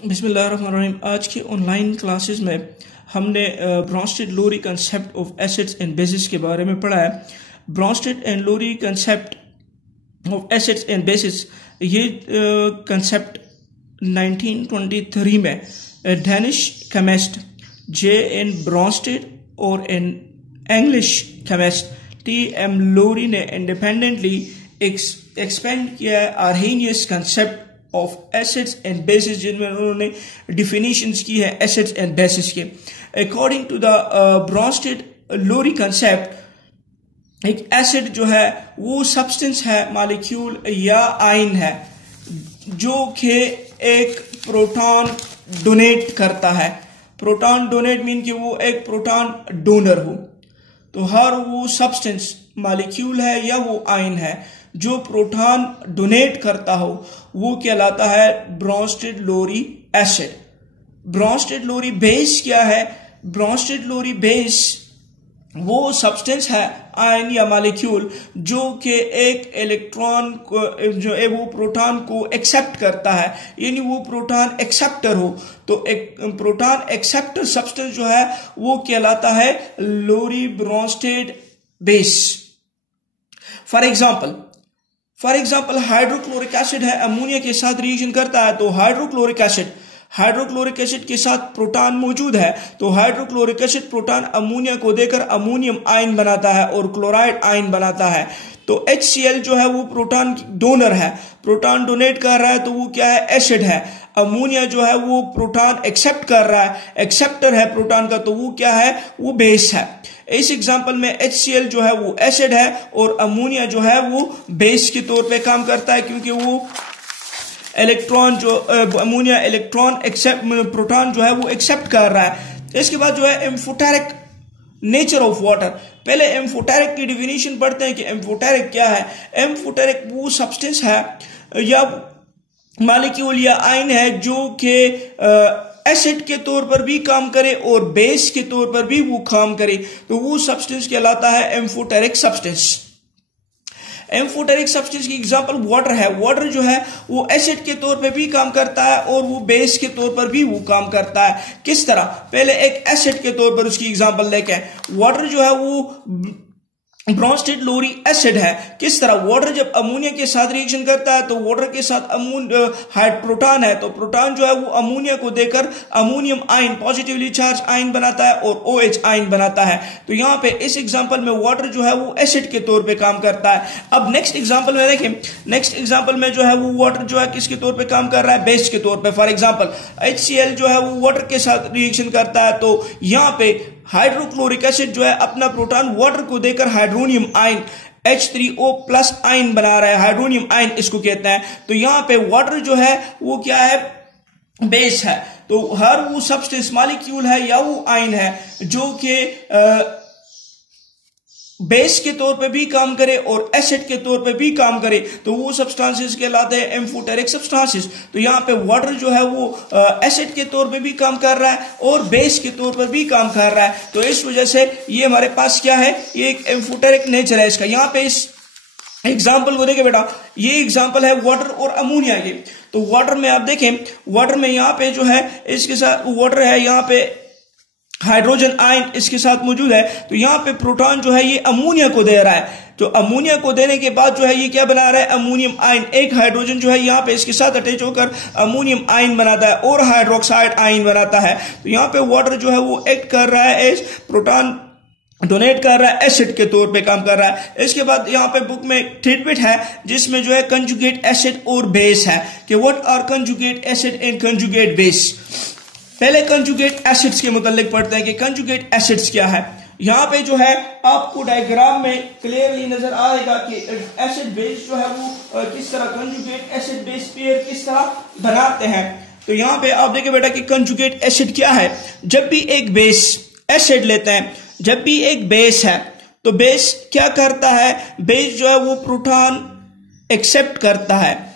बिस्मिल्लाहिर्रहमानिर्रहीम। आज की ऑनलाइन क्लासेस में हमने Bronsted Lowry concept of acids and bases के बारे में पढ़ा है। Bronsted and Lowry concept of acids and bases, ये कंसेप्ट 1923 में डैनिश केमिस्ट J.N. ब्रॉन्स्टेड और an English chemist T.M. Lowry ने इंडिपेंडेंटली एक्सपेंड किया है Arrhenius concept of acids and bases, जिनमें उन्होंने डिफिनीशंस की है एसिड्स एंड बेसिस के। According to the Bronsted Lowry concept, एक एसिड जो है वो सब्सटेंस है, मॉलिक्यूल या आयन है जो कि एक प्रोटॉन डोनेट करता है। प्रोटॉन डोनेट मीन कि वो एक प्रोटॉन डोनर हो। तो हर वो सब्सटेंस मॉलिक्यूल है या वो आयन है जो प्रोटॉन डोनेट करता हो, वो कहलाता है ब्रॉन्स्टेड लोरी एसिड। ब्रॉन्स्टेड लोरी बेस क्या है? ब्रॉन्स्टेड लोरी बेस वो सब्सटेंस है, आयन या मॉलिक्यूल, जो कि एक इलेक्ट्रॉन को, जो है वो प्रोटॉन को एक्सेप्ट करता है, यानी वो प्रोटॉन एक्सेप्टर हो। तो एक प्रोटॉन एक्सेप्टर सब्सटेंस जो है वो कहलाता है Lowry Bronsted base. For example hydrochloric acid है, अमोनिया के साथ रिएक्शन करता है, तो हाइड्रोक्लोरिक एसिड के साथ प्रोटॉन मौजूद है, तो हाइड्रोक्लोरिक एसिड प्रोटॉन अमोनिया को देकर अमोनियम आयन बनाता है और क्लोराइड आयन बनाता है। तो HCl जो है वो प्रोटॉन डोनर है, प्रोटॉन डोनेट कर रहा है, तो वो क्या है? एसिड है। अमोनिया जो है वो प्रोटॉन एक्सेप्ट कर रहा है, एक्सेप्टर है प्रोटॉन का, तो वो क्या है? वो बेस है। इस एग्जांपल में HCl जो है वो एसिड है और अमोनिया जो है वो बेस के तौर पे काम करता है, क्योंकि वो इलेक्ट्रॉन जो अमोनिया इलेक्ट्रॉन एक्सेप्ट प्रोटॉन जो है वो एक्सेप्ट कर रहा है। इसके बाद जो है एम्फोटेरिक नेचर ऑफ वाटर। पहले एम्फोटेरिक की डिफिनीशन पढ़ते हैं कि एम्फोटेरिक क्या है। एम्फोटेरिक वो सब्सटेंस है या मॉलिक्यूल या आयन है जो कि एसिड के तौर पर भी काम करे और बेस के तौर पर भी वो काम करे, तो वो सब्सटेंस कहलाता है एम्फोटेरिक सब्सटेंस। एम्फोटेरिक सब्सटेंस की एग्जांपल वाटर है। वाटर जो है वो एसिड के तौर पे भी काम करता है और वो बेस के तौर पर भी वो काम करता है। किस तरह? पहले एक एसिड के तौर पर उसकी एग्जांपल लेके, वाटर जो है वो ब्रॉन्स्टेड लोरी एसिड है। किस तरह? वाटर जब अमोनिया के साथ रिएक्शन करता है तो वाटर के साथ प्रोटॉन है, तो प्रोटॉन जो है वो अमोनिया को देकर ammonium ion, positively charge ion बनाता है और OH आयन बनाता है। तो यहां पे इस एग्जांपल में वाटर जो है वो एसिड के तौर पे काम करता है। अब नेक्स्ट एग्जांपल में देखें, नेक्स्ट एग्जांपल में जो है वो वाटर जो है किसके तौर पे काम कर रहा है? बेस के तौर पे। फॉर एग्जांपल HCl जो है वो वाटर के साथ रिएक्शन करता है, तो यहां पे हाइड्रोक्लोरिक एसिड जो है अपना प्रोटॉन वाटर को देकर हाइड्रोनियम आयन H3O+ आयन बना रहा है, हाइड्रोनियम आयन इसको कहते हैं। तो यहां पे वाटर जो है वो क्या है? बेस है। तो हर वो सब्सटेंस मॉलिक्यूल है या वो आयन है जो कि बेस के तौर पे भी काम करे और एसिड के तौर पे भी काम करे, तो वो सब्सटेंसेस कहलाते हैं एम्फोटेरिक सब्सटेंसेस। तो यहाँ पे वाटर जो है वो एसिड के तौर पे भी काम कर रहा है और बेस के तौर पर भी काम कर रहा है, तो इस वजह से ये हमारे पास क्या है? ये एक एम्फोटेरिक नेचर है इसका। यहाँ पे इस एग्जाम्पल को देखें बेटा, ये एग्जाम्पल है वाटर और अमोनिया के। तो वाटर में आप देखें, वाटर में यहाँ पे जो है इसके साथ वाटर है, यहाँ पे हाइड्रोजन आयन इसके साथ मौजूद है, तो यहां पे प्रोटॉन जो है ये अमोनिया को दे रहा है। तो अमोनिया को देने के बाद जो है ये क्या बना रहा है? Ammonium ion. एक हाइड्रोजन जो है यहाँ पे इसके साथ अटैच होकर अमोनियम आयन बनाता है और हाइड्रोक्साइड आयन बनाता है। तो यहाँ पे वाटर जो है वो एक्ट कर रहा है एज प्रोटॉन डोनेट कर रहा है, एसिड के तौर पे काम कर रहा है। इसके बाद यहाँ पे बुक में ट्रीटमेंट है जिसमें जो है कंजुगेट एसिड और बेस है कि what are conjugate acid and conjugate base. पहले कंजुगेट एसिड्स के मुतालिक पढ़ते हैं कि कंजुगेट एसिड्स क्या है। यहां पे जो है आपको डायग्राम में क्लियरली नजर आएगा कि एसिड बेस जो है वो किस तरह कंजुगेट एसिड बेस पेयर किस तरह बनाते हैं। तो यहां पे आप देखिए बेटा कि कंजुगेट एसिड क्या है। जब भी एक बेस एसिड लेते हैं, जब भी एक बेस है, तो बेस क्या करता है? बेस जो है वो प्रोटॉन एक्सेप्ट करता है।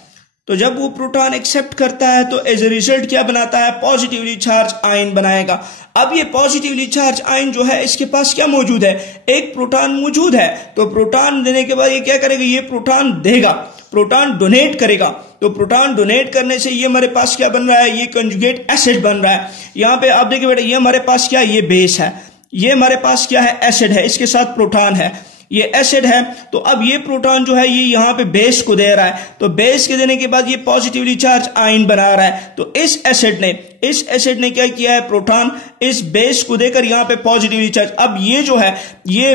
तो जब वो प्रोटॉन एक्सेप्ट करता है तो एज ए रिजल्ट क्या बनाता है? पॉजिटिवली चार्ज आयन बनाएगा। अब ये पॉजिटिवली चार्ज आयन जो है इसके पास क्या मौजूद है? एक प्रोटॉन मौजूद है, तो प्रोटॉन देने के बाद ये क्या करेगा? ये प्रोटॉन देगा। प्रोटॉन डोनेट करेगा, तो प्रोटॉन डोनेट करने से ये हमारे पास क्या बन रहा है, ये कंजुगेट एसिड बन रहा है। यहां पे आप देखिए बेटा, ये हमारे पास क्या है, ये बेस है, ये हमारे पास क्या है, एसिड है, इसके साथ प्रोटॉन है, ये एसिड है। तो अब ये प्रोटॉन जो है ये यहां पे बेस को दे रहा है, तो बेस के देने के बाद ये पॉजिटिवली चार्ज आयन बना रहा है। तो इस एसिड ने क्या किया है, प्रोटॉन इस बेस को देकर यहां पे पॉजिटिवली चार्ज, अब ये जो है ये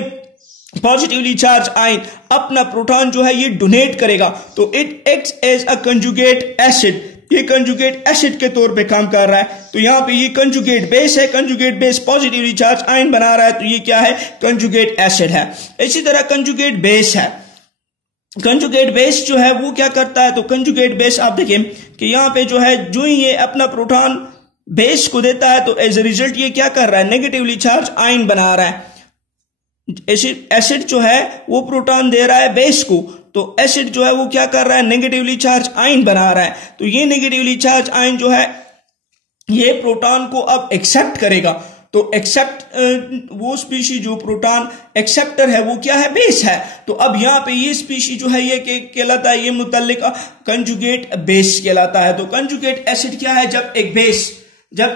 पॉजिटिवली चार्ज आयन अपना प्रोटॉन जो है ये डोनेट करेगा, तो it acts as a conjugate acid, ये कंजुगेट एसिड के तौर पे काम कर रहा है। तो यहां पे ये कंजुगेट बेस है, conjugate base positively charge ion बना रहा है, तो ये क्या है, कंजुगेट एसिड है। इसी तरह कंजुगेट बेस है, कंजुगेट बेस जो है वो क्या करता है, तो कंजुगेट बेस आप देखें कि यहां पे जो है जो ही ये अपना प्रोटॉन बेस को देता है, तो एज ए रिजल्ट ये क्या कर रहा है, नेगेटिवली चार्ज आयन बना रहा है। एसिड जो है वो प्रोटॉन दे रहा है बेस को, तो एसिड जो है वो क्या कर रहा है, नेगेटिवली चार्ज आयन बना रहा है। तो ये नेगेटिवली चार्ज आयन जो है ये प्रोटॉन को अब एक्सेप्ट करेगा, तो एक्सेप्ट वो स्पीशी जो प्रोटॉन एक्सेप्टर है वो क्या है, बेस है। तो अब यहां पे ये स्पीशी जो है ये कहलाता है, ये मुतल्लिका कंजुगेट बेस कहलाता है। तो कंजुगेट एसिड क्या है, जब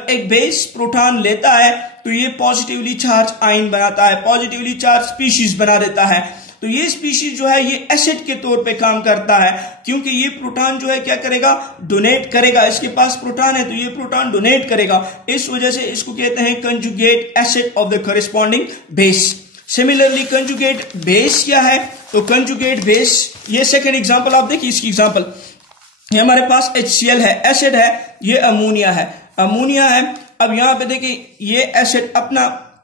एक बेस प्रोटॉन लेता है तो ये पॉजिटिवली चार्ज आयन बनाता है, पॉजिटिवली चार्ज स्पीशीज बना देता है। तो ये स्पीशीज जो है ये एसिड के तौर पे काम करता है, क्योंकि ये प्रोटॉन जो है क्या करेगा, डोनेट करेगा, इसके पास प्रोटॉन है तो ये प्रोटॉन डोनेट करेगा, इस वजह से इसको कहते हैं conjugate acid of the corresponding base. Similarly conjugate base क्या है, तो कंजुगेट बेस, ये सेकेंड एग्जाम्पल आप देखिए, इसकी एग्जाम्पल ये हमारे पास HCl है, एसिड है, ये अमोनिया है, अब यहां पे देखिए ये एसिड अपना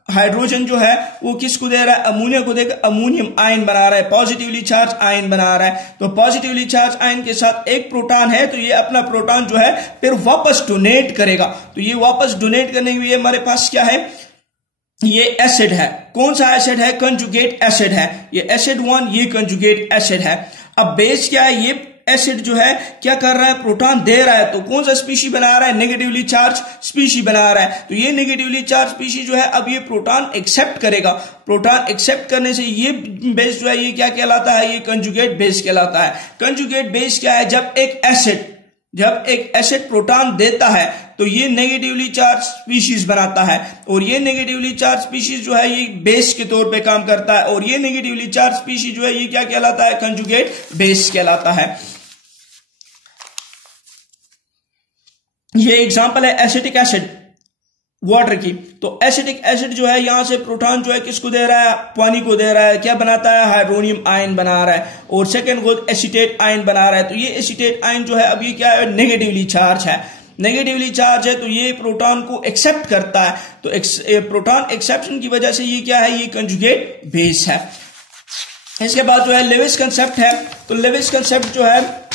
हाइड्रोजन जो है वो किसको दे रहा है, अमोनिया को देकर अमोनियम आयन बना रहा है, पॉजिटिवली चार्ज आयन बना रहा है। तो पॉजिटिवली चार्ज आयन के साथ एक प्रोटॉन है, तो ये अपना प्रोटॉन जो है फिर वापस डोनेट करेगा, तो ये वापस डोनेट करने के लिए हमारे पास क्या है, ये एसिड है। कौन सा एसिड है, कंजुगेट एसिड है, ये एसिड 1, ये कंजुगेट एसिड है। अब बेस क्या है, ये एसिड जो है क्या कर रहा है, प्रोटॉन दे रहा है, तो कौन सा स्पीशी बना रहा है, नेगेटिवली चार्ज स्पीशी बना रहा है। तो ये नेगेटिवली चार्ज स्पीशी जो है अब ये प्रोटॉन एक्सेप्ट करेगा, प्रोटॉन एक्सेप्ट करने से ये बेस जो है ये क्या कहलाता है, ये कंजुगेट बेस कहलाता है। कंजुगेट बेस क्या है, जब एक एसिड प्रोटॉन देता है तो ये नेगेटिवली चार्ज स्पीशीज बनाता है, और ये नेगेटिवली चार्ज स्पीशीज जो है ये बेस के तौर पे काम करता है, और ये नेगेटिवली चार्ज स्पीशीज जो है ये क्या कहलाता है, कंजुगेट बेस कहलाता है। ये एग्जांपल है एसिटिक एसिड वाटर की। तो एसिटिक एसिड जो है यहां से प्रोटॉन जो है किसको दे रहा है, पानी को दे रहा है, क्या बनाता है, हाइड्रोनियम आयन बना रहा है, और सेकंड को एसीटेट आयन बना रहा है। तो ये एसीटेट आयन जो है अब ये क्या है, नेगेटिवली चार्ज है, तो ये प्रोटॉन को एक्सेप्ट करता है, तो प्रोटॉन एक्सेप्शन की वजह से ये क्या है, ये कंजुगेट बेस है। इसके बाद जो है लेविस कंसेप्ट है, तो लेविस कंसेप्ट जो है,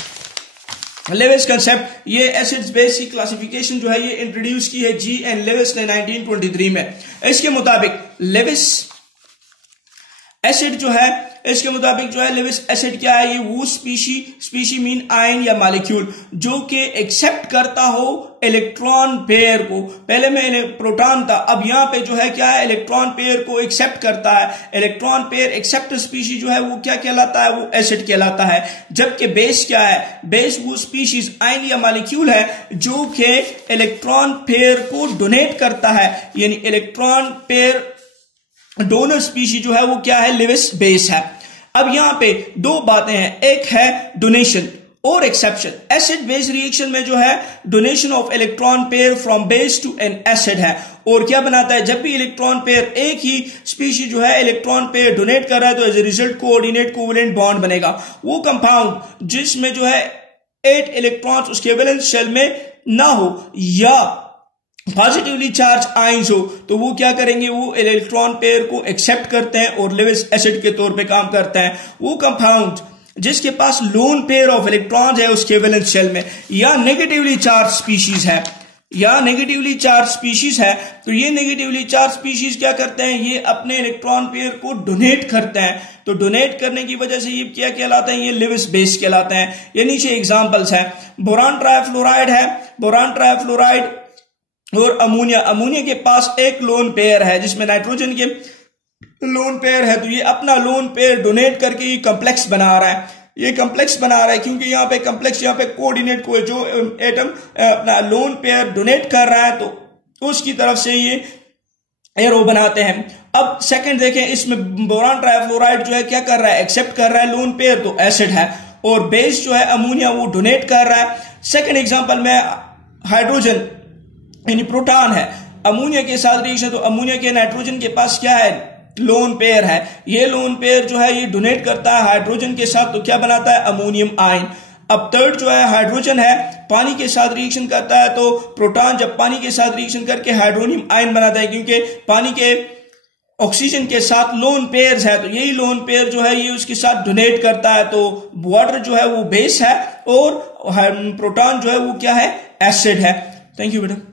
लेविस कंसेप्ट ये एसिड्स बेस की क्लासिफिकेशन जो है ये इंट्रोड्यूस की है G.N. लेविस ने 1923 में। इसके मुताबिक लेविस एसिड जो है, इसके मुताबिक जो है लेविस एसिड क्या है, ये वो स्पीशी मीन आयन या मॉलिक्यूल जो कि एक्सेप्ट करता हो इलेक्ट्रॉन पेयर को। पहले में प्रोटॉन था, अब यहां पे जो है क्या है, इलेक्ट्रॉन पेयर को एक्सेप्ट करता है। इलेक्ट्रॉन पेयर एक्सेप्ट स्पीशी जो है वो क्या कहलाता है, वो एसिड कहलाता है। जबकि बेस क्या है, बेस वो स्पीशीज आयन या मॉलिक्यूल है जो कि इलेक्ट्रॉन पेयर को डोनेट करता है, यानी इलेक्ट्रॉन पेयर डोनर स्पीशी जो है वो क्या है, लेविस बेस है। अब यहां पे दो बातें हैं, एक है डोनेशन और एक्सेप्शन। एसिड बेस रिएक्शन में जो है donation of electron pair from base to an acid है, और क्या बनाता है, जब भी इलेक्ट्रॉन पेयर एक ही स्पीशी जो है इलेक्ट्रॉन पेयर डोनेट कर रहा है तो as a result coordinate covalent bond बनेगा। वो कंपाउंड जिसमें जो है 8 इलेक्ट्रॉन्स उसके वैलेंस शेल में ना हो या पॉजिटिवली चार्ज आयंस हो, तो वो क्या करेंगे, वो इलेक्ट्रॉन पेयर को एक्सेप्ट करते हैं और लेविस एसिड के तौर पे काम करते हैं। वो कंपाउंड जिसके पास लोन पेयर ऑफ इलेक्ट्रॉन्स है उसके वैलेंस शेल में, या नेगेटिवली चार्ज स्पीशीज है, तो ये नेगेटिवली चार्ज स्पीशीज क्या करते हैं, ये अपने इलेक्ट्रॉन पेयर को डोनेट करते हैं। तो डोनेट करने की वजह से ये क्या कहलाते हैं, ये लेविस बेस कहलाते हैं। ये नीचे एग्जांपल्स हैं, बोरान ट्राइफ्लोराइड है, बोरान ट्राइफ्लोराइड और अमोनिया के पास एक लोन पेयर है जिसमें नाइट्रोजन के लोन पेयर है, तो ये अपना लोन पेयर डोनेट करके ये कॉम्प्लेक्स बना रहा है। ये कम्प्लेक्स बना रहा है, क्योंकि यहाँ पे कम्प्लेक्स, यहाँ पे कोऑर्डिनेट को जो एटम अपना लोन पेयर डोनेट कर रहा है तो उसकी तरफ से ये एरो बनाते हैं। अब सेकंड देखें, इसमें बोरान ट्राइफ्लोराइड जो है क्या कर रहा है, एक्सेप्ट कर रहा है लोन पेयर, तो एसिड है, और बेस जो है अमोनिया वो डोनेट कर रहा है। सेकंड एग्जांपल में हाइड्रोजन यानी प्रोटॉन है, अमोनिया के साथ रिएक्शन, तो अमोनिया के नाइट्रोजन के पास क्या है, लोन पेयर है, ये लोन पेयर जो है ये डोनेट करता है हाइड्रोजन के साथ, तो क्या बनाता है, अमोनियम आयन। अब थर्ड जो है हाइड्रोजन है, पानी के साथ रिएक्शन करता है, तो प्रोटॉन जब पानी के साथ रिएक्शन करके हाइड्रोनियम आयन बनाता है, क्योंकि पानी के ऑक्सीजन के साथ लोन पेयर्स है, तो यही लोन पेयर जो है ये उसके साथ डोनेट करता है, तो वाटर जो है वो बेस है और प्रोटॉन जो है वो क्या है, एसिड है। थैंक यू बेटा।